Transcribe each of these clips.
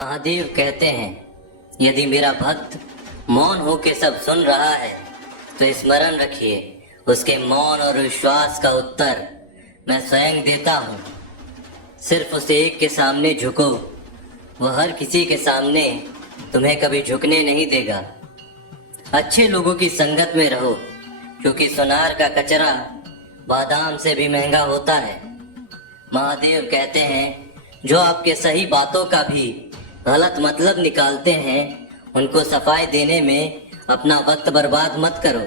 महादेव कहते हैं, यदि मेरा भक्त मौन होके सब सुन रहा है तो स्मरण रखिए, उसके मौन और विश्वास का उत्तर मैं स्वयं देता हूँ। सिर्फ उस एक के सामने झुको, वह हर किसी के सामने तुम्हें कभी झुकने नहीं देगा। अच्छे लोगों की संगत में रहो, क्योंकि सोनार का कचरा बादाम से भी महंगा होता है। महादेव कहते हैं, जो आपके सही बातों का भी गलत मतलब निकालते हैं, उनको सफाई देने में अपना वक्त बर्बाद मत करो।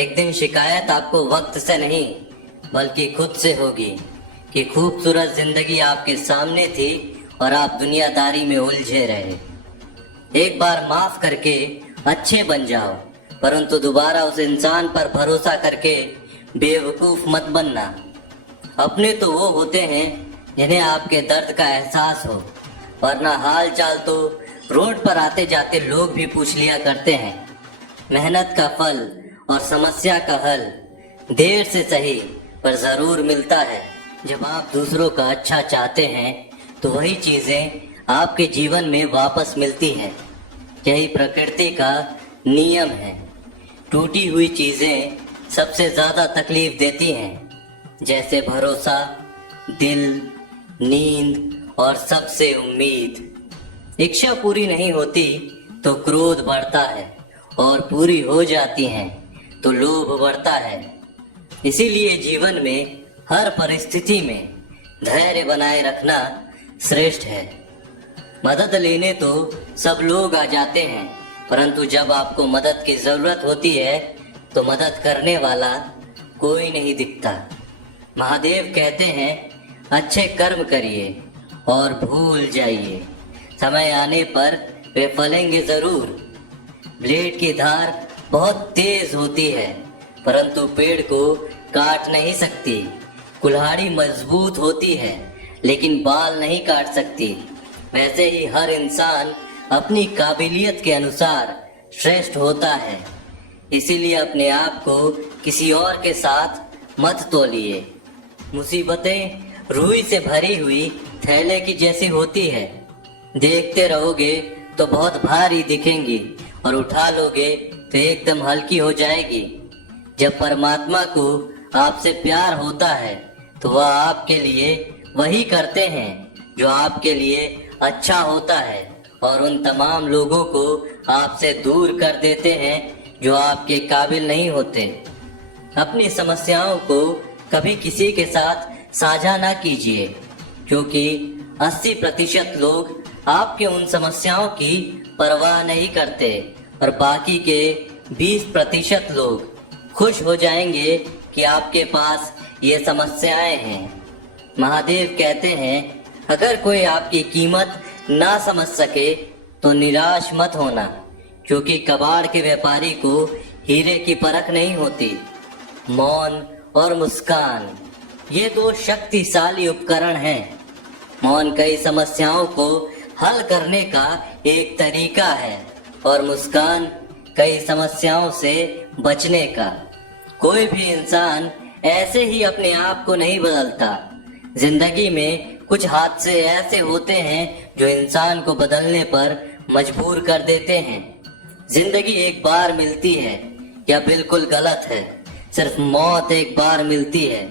एक दिन शिकायत आपको वक्त से नहीं बल्कि खुद से होगी कि खूबसूरत जिंदगी आपके सामने थी और आप दुनियादारी में उलझे रहे। एक बार माफ करके अच्छे बन जाओ, परंतु दोबारा उस इंसान पर भरोसा करके बेवकूफ मत बनना। अपने तो वो होते हैं जिन्हें आपके दर्द का एहसास हो, वरना हाल चाल तो रोड पर आते जाते लोग भी पूछ लिया करते हैं। मेहनत का फल और समस्या का हल देर से सही पर जरूर मिलता है। जब आप दूसरों का अच्छा चाहते हैं तो वही चीजें आपके जीवन में वापस मिलती हैं। यही प्रकृति का नियम है। टूटी हुई चीजें सबसे ज्यादा तकलीफ देती हैं, जैसे भरोसा, दिल, नींद और सबसे उम्मीद। इच्छा पूरी नहीं होती तो क्रोध बढ़ता है, और पूरी हो जाती है तो लोभ बढ़ता है। इसीलिए जीवन में हर परिस्थिति में धैर्य बनाए रखना श्रेष्ठ है। मदद लेने तो सब लोग आ जाते हैं, परंतु जब आपको मदद की जरूरत होती है तो मदद करने वाला कोई नहीं दिखता। महादेव कहते हैं, अच्छे कर्म करिए और भूल जाइए, समय आने पर वे फलेंगे जरूर। ब्लेड की धार बहुत तेज होती है, परंतु पेड़ को काट नहीं सकती। कुल्हाड़ी मजबूत होती है, लेकिन बाल नहीं काट सकती। वैसे ही हर इंसान अपनी काबिलियत के अनुसार श्रेष्ठ होता है। इसीलिए अपने आप को किसी और के साथ मत तोलिए। मुसीबतें रुई से भरी हुई थैले की जैसी होती है। देखते रहोगे तो बहुत भारी दिखेंगी और उठा लोगे तो एकदम हल्की हो जाएगी। जब परमात्मा को आपसे प्यार होता है तो वह आपके लिए वही करते हैं जो आपके लिए अच्छा होता है, और उन तमाम लोगों को आपसे दूर कर देते हैं जो आपके काबिल नहीं होते। अपनी समस्याओं को कभी किसी के साथ साझा ना कीजिए, क्योंकि 80% लोग आपके उन समस्याओं की परवाह नहीं करते और बाकी के 20% लोग खुश हो जाएंगे कि आपके पास ये समस्याएं हैं। महादेव कहते हैं, अगर कोई आपकी कीमत ना समझ सके तो निराश मत होना, क्योंकि कबाड़ के व्यापारी को हीरे की परख नहीं होती। मौन और मुस्कान, ये दो शक्तिशाली उपकरण हैं। मौन कई समस्याओं को हल करने का एक तरीका है, और मुस्कान कई समस्याओं से बचने का। कोई भी इंसान ऐसे ही अपने आप को नहीं बदलता। जिंदगी में कुछ हादसे ऐसे होते हैं जो इंसान को बदलने पर मजबूर कर देते हैं। जिंदगी एक बार मिलती है, यह बिल्कुल गलत है। सिर्फ मौत एक बार मिलती है,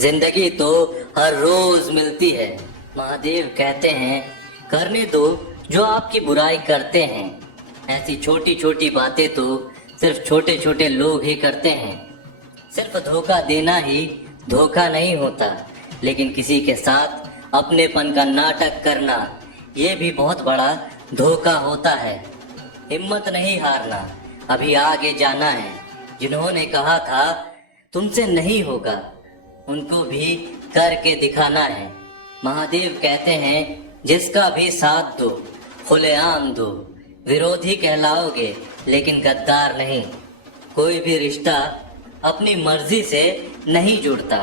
जिंदगी तो हर रोज मिलती है। महादेव कहते हैं, करने दो जो आपकी बुराई करते हैं। ऐसी छोटी छोटी बातें तो सिर्फ छोटे छोटे लोग ही करते हैं। सिर्फ धोखा देना ही धोखा नहीं होता, लेकिन किसी के साथ अपनेपन का नाटक करना, ये भी बहुत बड़ा धोखा होता है। हिम्मत नहीं हारना, अभी आगे जाना है। जिन्होंने कहा था तुमसे नहीं होगा, उनको भी करके दिखाना है। महादेव कहते हैं, जिसका भी साथ दो, खुलेआम दो। विरोधी कहलाओगे लेकिन गद्दार नहीं। कोई भी रिश्ता अपनी मर्जी से नहीं जुड़ता,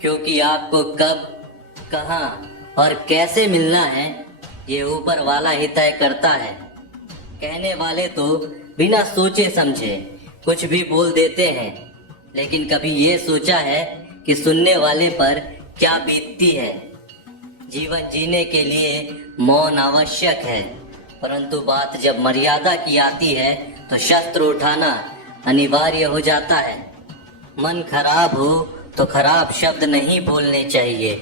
क्योंकि आपको कब, कहाँ और कैसे मिलना है ये ऊपर वाला ही तय करता है। कहने वाले तो बिना सोचे समझे कुछ भी बोल देते हैं, लेकिन कभी ये सोचा है कि सुनने वाले पर क्या बीतती है। जीवन जीने के लिए मौन आवश्यक है, परंतु बात जब मर्यादा की आती है तो शस्त्र उठाना अनिवार्य हो जाता है। मन खराब हो तो खराब शब्द नहीं बोलने चाहिए,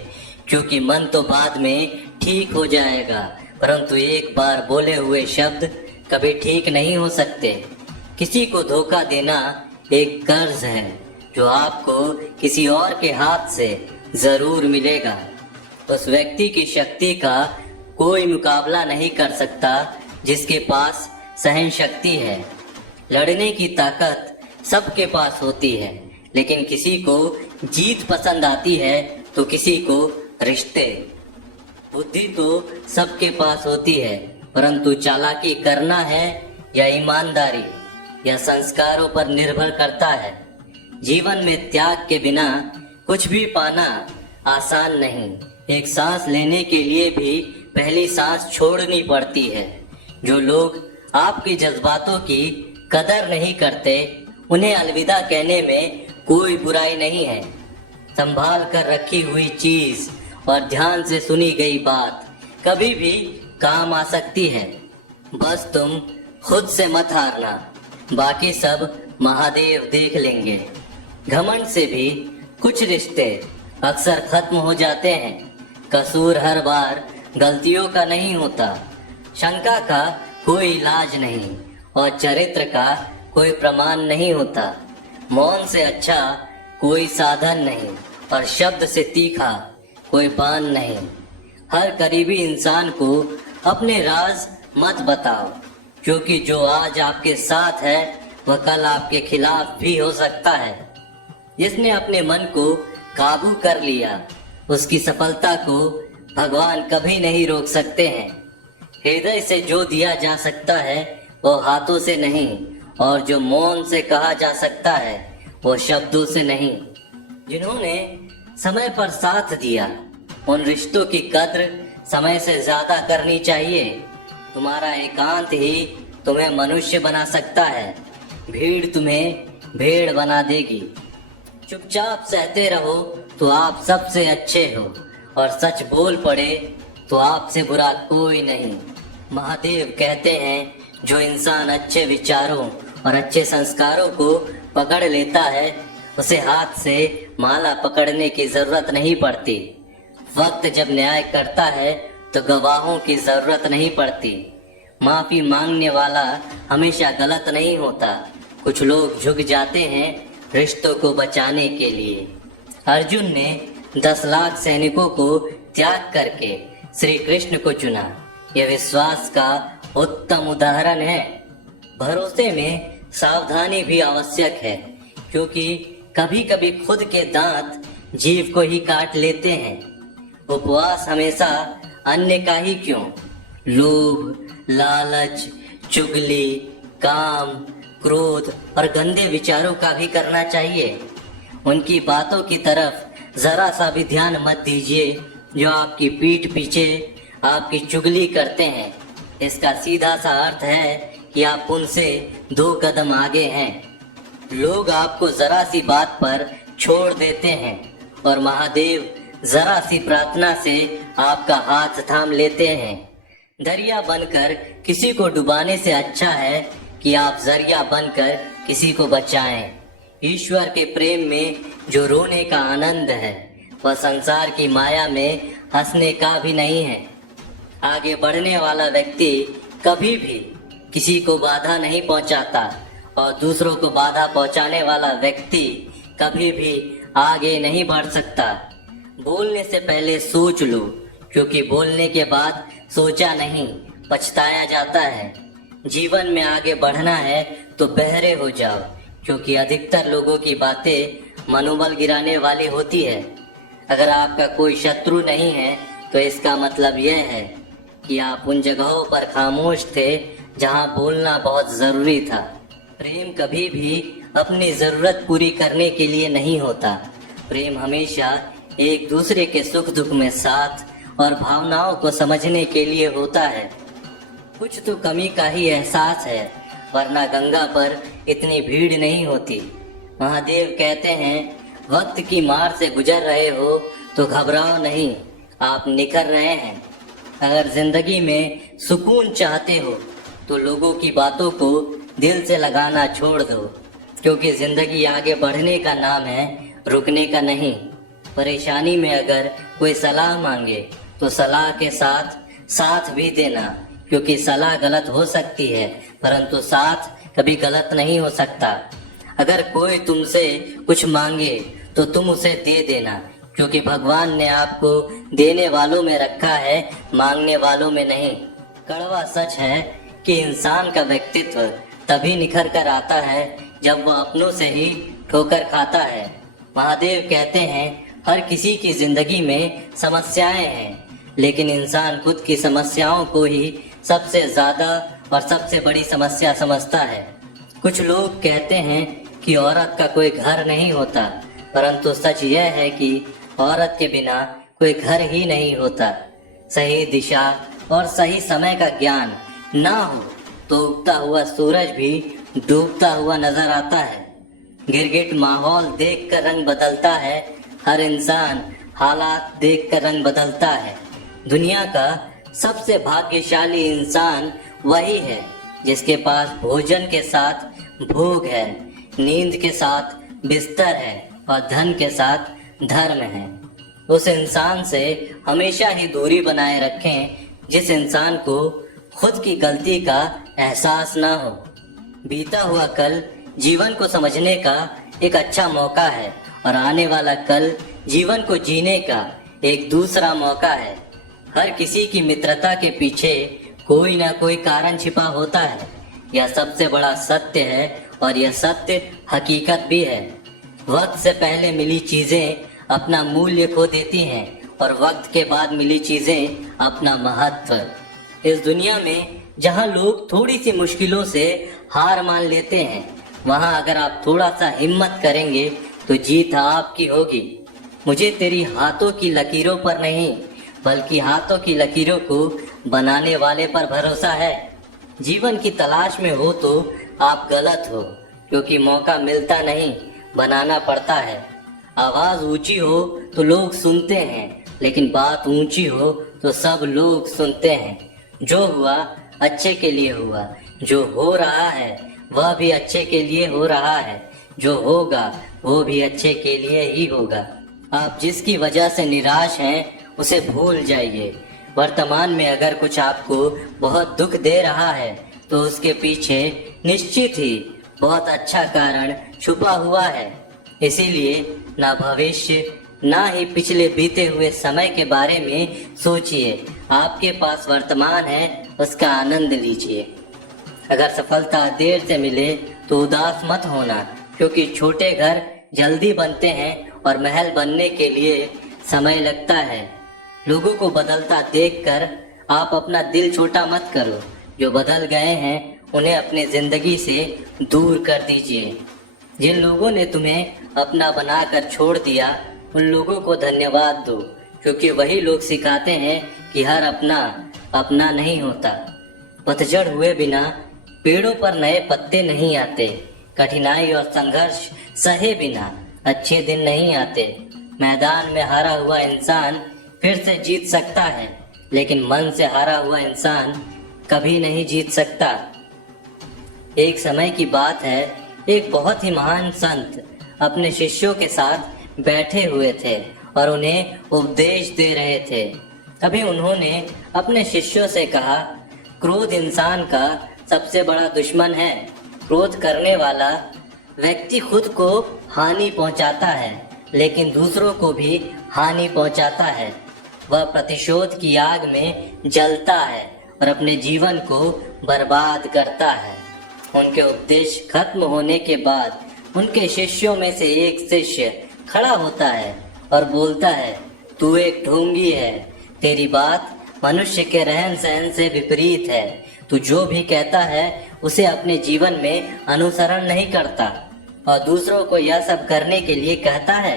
क्योंकि मन तो बाद में ठीक हो जाएगा, परंतु एक बार बोले हुए शब्द कभी ठीक नहीं हो सकते। किसी को धोखा देना एक कर्ज है जो आपको किसी और के हाथ से जरूर मिलेगा। उस व्यक्ति की शक्ति का कोई मुकाबला नहीं कर सकता जिसके पास सहन शक्ति है। लड़ने की ताकत सबके पास होती है, लेकिन किसी को जीत पसंद आती है तो किसी को रिश्ते। बुद्धि तो सबके पास होती है, परंतु चालाकी करना है या ईमानदारी या संस्कारों पर निर्भर करता है। जीवन में त्याग के बिना कुछ भी पाना आसान नहीं। एक सांस लेने के लिए भी पहली सांस छोड़नी पड़ती है। जो लोग आपके जज्बातों की कदर नहीं करते, उन्हें अलविदा कहने में कोई बुराई नहीं है। संभाल कर रखी हुई चीज और ध्यान से सुनी गई बात कभी भी काम आ सकती है। बस तुम खुद से मत हारना, बाकी सब महादेव देख लेंगे। घमंड से भी कुछ रिश्ते अक्सर खत्म हो जाते हैं। कसूर हर बार गलतियों का नहीं होता, शंका का कोई इलाज नहीं और चरित्र का कोई प्रमाण नहीं होता। मौन से अच्छा कोई साधन नहीं और शब्द से तीखा कोई बाण नहीं। हर करीबी इंसान को अपने राज मत बताओ, क्योंकि जो आज आपके साथ है वह कल आपके खिलाफ भी हो सकता है। जिसने अपने मन को काबू कर लिया, उसकी सफलता को भगवान कभी नहीं रोक सकते हैं। हृदय से जो दिया जा सकता है वो हाथों से नहीं, और जो मौन से कहा जा सकता है वो शब्दों से नहीं। जिन्होंने समय पर साथ दिया, उन रिश्तों की कद्र समय से ज्यादा करनी चाहिए। तुम्हारा एकांत ही तुम्हें मनुष्य बना सकता है, भीड़ तुम्हें भेड़ बना देगी। चुपचाप सहते रहो तो आप सबसे अच्छे हो, और सच बोल पड़े तो आपसे बुरा कोई नहीं। महादेव कहते हैं, जो इंसान अच्छे विचारों और अच्छे संस्कारों को पकड़ लेता है, उसे हाथ से माला पकड़ने की जरूरत नहीं पड़ती। वक्त जब न्याय करता है तो गवाहों की जरूरत नहीं पड़ती। माफी मांगने वाला हमेशा गलत नहीं होता। कुछ लोग झुक जाते हैं रिश्तों को बचाने के लिए। अर्जुन ने 10 लाख सैनिकों को त्याग करके श्री कृष्ण को चुना। यह विश्वास का उत्तम उदाहरण है। भरोसे में सावधानी भी आवश्यक है, क्योंकि कभी कभी खुद के दांत जीव को ही काट लेते हैं। उपवास हमेशा अन्य का ही क्यों, लोभ, लालच, चुगली, काम, क्रोध और गंदे विचारों का भी करना चाहिए। उनकी बातों की तरफ जरा सा भी ध्यान मत दीजिए जो आपकी पीठ पीछे आपकी चुगली करते हैं। इसका सीधा सा अर्थ है कि आप उनसे 2 कदम आगे हैं। लोग आपको जरा सी बात पर छोड़ देते हैं और महादेव जरा सी प्रार्थना से आपका हाथ थाम लेते हैं। दरिया बनकर किसी को डुबाने से अच्छा है कि आप जरिया बनकर किसी को बचाएं। ईश्वर के प्रेम में जो रोने का आनंद है, वह संसार की माया में हंसने का भी नहीं है। आगे बढ़ने वाला व्यक्ति कभी भी किसी को बाधा नहीं पहुंचाता, और दूसरों को बाधा पहुंचाने वाला व्यक्ति कभी भी आगे नहीं बढ़ सकता। बोलने से पहले सोच लो, क्योंकि बोलने के बाद सोचा नहीं पछताया जाता है। जीवन में आगे बढ़ना है तो बहरे हो जाओ, क्योंकि अधिकतर लोगों की बातें मनोबल गिराने वाली होती है। अगर आपका कोई शत्रु नहीं है तो इसका मतलब यह है कि आप उन जगहों पर खामोश थे जहां बोलना बहुत जरूरी था। प्रेम कभी भी अपनी जरूरत पूरी करने के लिए नहीं होता। प्रेम हमेशा एक दूसरे के सुख दुख में साथ और भावनाओं को समझने के लिए होता है। कुछ तो कमी का ही एहसास है, वरना गंगा पर इतनी भीड़ नहीं होती। महादेव कहते हैं, वक्त की मार से गुजर रहे हो तो घबराओ नहीं, आप निखर रहे हैं। अगर जिंदगी में सुकून चाहते हो तो लोगों की बातों को दिल से लगाना छोड़ दो, क्योंकि जिंदगी आगे बढ़ने का नाम है, रुकने का नहीं। परेशानी में अगर कोई सलाह मांगे तो सलाह के साथ साथ भी देना, क्योंकि सलाह गलत हो सकती है परंतु साथ कभी गलत नहीं हो सकता। अगर कोई तुमसे कुछ मांगे तो तुम उसे दे देना, क्योंकि भगवान ने आपको देने वालों में रखा है, मांगने वालों में नहीं। कड़वा सच है कि इंसान का व्यक्तित्व तभी निखर कर आता है जब वह अपनों से ही ठोकर खाता है। महादेव कहते हैं हर किसी की जिंदगी में समस्याएं हैं, लेकिन इंसान खुद की समस्याओं को ही सबसे ज्यादा और सबसे बड़ी समस्या समझता है। कुछ लोग कहते हैं कि औरत का कोई घर नहीं होता, परंतु सच यह है कि औरत के बिना कोई घर ही नहीं होता। सही दिशा और सही समय का ज्ञान ना हो तो उगता हुआ सूरज भी डूबता हुआ नजर आता है। गिरगिट माहौल देखकर रंग बदलता है, हर इंसान हालात देखकर रंग बदलता है। दुनिया का सबसे भाग्यशाली इंसान वही है जिसके पास भोजन के साथ भोग है, नींद के साथ बिस्तर है और धन के साथ धर्म है। उस इंसान से हमेशा ही दूरी बनाए रखें जिस इंसान को खुद की गलती का एहसास ना हो। बीता हुआ कल जीवन को समझने का एक अच्छा मौका है और आने वाला कल जीवन को जीने का एक दूसरा मौका है। हर किसी की मित्रता के पीछे कोई ना कोई कारण छिपा होता है, यह सबसे बड़ा सत्य है और यह सत्य हकीकत भी है। वक्त से पहले मिली चीजें अपना मूल्य खो देती हैं और वक्त के बाद मिली चीजें अपना महत्व। इस दुनिया में जहां लोग थोड़ी सी मुश्किलों से हार मान लेते हैं, वहां अगर आप थोड़ा सा हिम्मत करेंगे तो जीत आपकी होगी। मुझे तेरी हाथों की लकीरों पर नहीं बल्कि हाथों की लकीरों को बनाने वाले पर भरोसा है। जीवन की तलाश में हो तो आप गलत हो, क्योंकि मौका मिलता नहीं, बनाना पड़ता है। आवाज ऊंची हो तो लोग सुनते हैं, लेकिन बात ऊंची हो तो सब लोग सुनते हैं। जो हुआ अच्छे के लिए हुआ, जो हो रहा है वह भी अच्छे के लिए हो रहा है, जो होगा वो भी अच्छे के लिए ही होगा। आप जिसकी वजह से निराश हैं उसे भूल जाइए। वर्तमान में अगर कुछ आपको बहुत दुख दे रहा है तो उसके पीछे निश्चित ही बहुत अच्छा कारण छुपा हुआ है। इसीलिए ना भविष्य ना ही पिछले बीते हुए समय के बारे में सोचिए। आपके पास वर्तमान है, उसका आनंद लीजिए। अगर सफलता देर से मिले तो उदास मत होना, क्योंकि छोटे घर जल्दी बनते हैं और महल बनने के लिए समय लगता है। लोगों को बदलता देखकर आप अपना दिल छोटा मत करो। जो बदल गए हैं उन्हें अपने जिंदगी से दूर कर दीजिए। जिन लोगों ने तुम्हें अपना बनाकर छोड़ दिया उन लोगों को धन्यवाद दो, क्योंकि वही लोग सिखाते हैं कि हर अपना अपना नहीं होता। पतझड़ हुए बिना पेड़ों पर नए पत्ते नहीं आते। कठिनाई और संघर्ष सहे बिना अच्छे दिन नहीं आते। मैदान में हारा हुआ इंसान फिर से जीत सकता है, लेकिन मन से हारा हुआ इंसान कभी नहीं जीत सकता। एक समय की बात है, एक बहुत ही महान संत अपने शिष्यों के साथ बैठे हुए थे और उन्हें उपदेश दे रहे थे। तभी उन्होंने अपने शिष्यों से कहा, क्रोध इंसान का सबसे बड़ा दुश्मन है। क्रोध करने वाला व्यक्ति खुद को हानि पहुंचाता है, लेकिन दूसरों को भी हानि पहुंचाता है। वह प्रतिशोध की आग में जलता है और अपने जीवन को बर्बाद करता है। उनके उपदेश खत्म होने के बाद उनके शिष्यों में से एक शिष्य खड़ा होता है और बोलता है, तू एक ढोंगी है। तेरी बात मनुष्य के रहन सहन से विपरीत है। तू जो भी कहता है उसे अपने जीवन में अनुसरण नहीं करता और दूसरों को यह सब करने के लिए कहता है।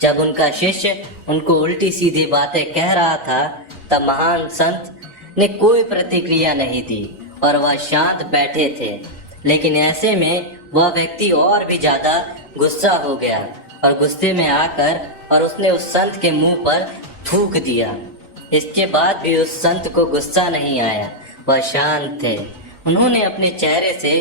जब उनका शिष्य उनको उल्टी सीधी बातें कह रहा था तब महान संत ने कोई प्रतिक्रिया नहीं दी और वह शांत बैठे थे। लेकिन ऐसे में वह व्यक्ति और भी ज्यादा गुस्सा हो गया और गुस्से में आकर और उसने उस संत के मुंह पर थूक दिया। इसके बाद भी उस संत को गुस्सा नहीं आया। वह शांत थे। उन्होंने अपने चेहरे से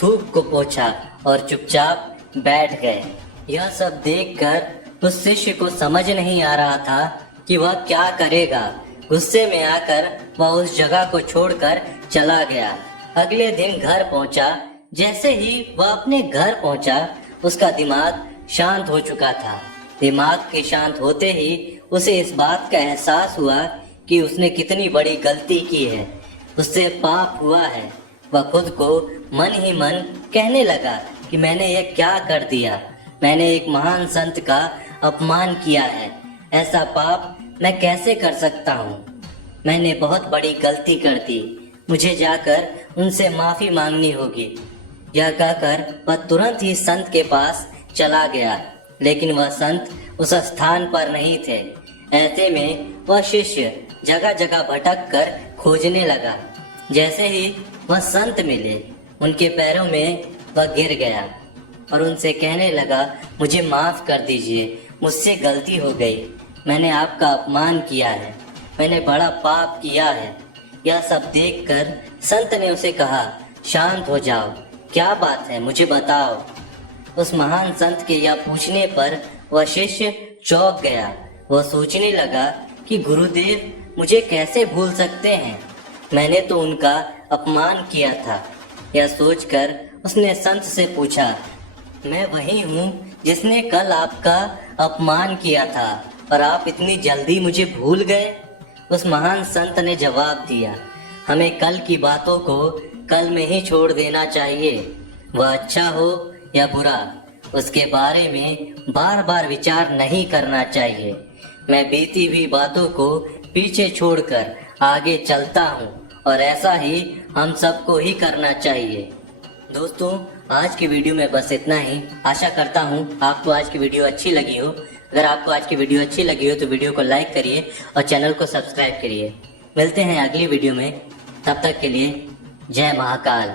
धूप को पोंछा और चुपचाप बैठ गए। यह सब देखकर उस शिष्य को समझ नहीं आ रहा था कि वह क्या करेगा। गुस्से में आकर वह उस जगह को छोड़कर चला गया। अगले दिन घर पहुंचा। जैसे ही वह अपने घर पहुंचा, उसका दिमाग शांत हो चुका था। दिमाग के शांत होते ही उसे इस बात का एहसास हुआ कि उसने कितनी बड़ी गलती की है, उससे पाप हुआ है। वह खुद को मन ही मन कहने लगा कि मैंने यह क्या कर दिया। मैंने एक महान संत का अपमान किया है। ऐसा पाप मैं कैसे कर सकता हूँ? मैंने बहुत बड़ी गलती कर दी। मुझे जाकर उनसे माफी मांगनी होगी। यह कहकर वह तुरंत ही संत के पास चला गया, लेकिन वह संत उस स्थान पर नहीं थे। ऐसे में वह शिष्य जगह जगह भटक कर खोजने लगा। जैसे ही वह संत मिले, उनके पैरों में वह गिर गया और उनसे कहने लगा, मुझे माफ कर दीजिए, मुझसे गलती हो गई। मैंने आपका अपमान किया है, मैंने बड़ा पाप किया है। यह सब देखकर संत ने उसे कहा, शांत हो जाओ, क्या बात है, मुझे बताओ। उस महान संत के यह पूछने पर वह शिष्य चौंक गया। वह सोचने लगा कि गुरुदेव मुझे कैसे भूल सकते हैं, मैंने तो उनका अपमान किया था। यह सोचकर उसने संत से पूछा, मैं वही हूँ जिसने कल आपका अपमान किया था और आप इतनी जल्दी मुझे भूल गए? उस महान संत ने जवाब दिया, हमें कल की बातों को कल में ही छोड़ देना चाहिए। वह अच्छा हो या बुरा, उसके बारे में बार बार विचार नहीं करना चाहिए। मैं बीती हुई बातों को पीछे छोड़कर आगे चलता हूँ और ऐसा ही हम सबको ही करना चाहिए। दोस्तों, आज की वीडियो में बस इतना ही। आशा करता हूँ आपको आज की वीडियो अच्छी लगी हो। अगर आपको आज की वीडियो अच्छी लगी हो तो वीडियो को लाइक करिए और चैनल को सब्सक्राइब करिए। मिलते हैं अगली वीडियो में, तब तक के लिए जय महाकाल।